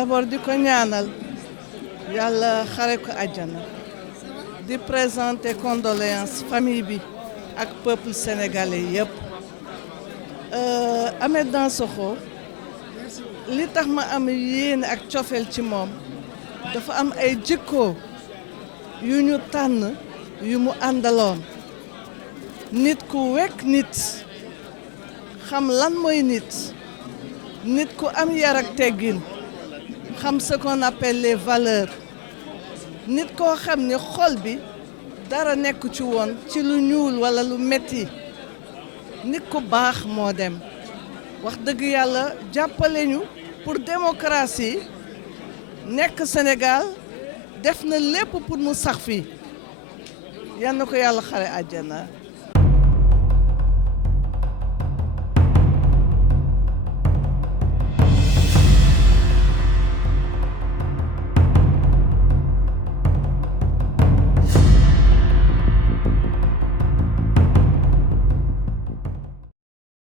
d'abord di ko ñaanal yàlla xare ko àjjana di présenter condoléances famille bi ak peuple sénégalais yëpp Ameth Dansokho li tax ma am yéene ak cofeel ci moom dafa am ay jikko yu ñu tànn yu mu àndaloon nit ku wekk nit xam lan mooy nit ku am yar ak teggin xam ce qu'on appelle les valeurs nit koo xam ni xol bi dara nekk ci woon ci lu ñuul walla lu metti nit ku baax moo dem wax dëgg yàlla jàppale ñu pour démocratie nekk Sénégal def na lépp pour mu sax fii yal na ko yàlla xare àjjana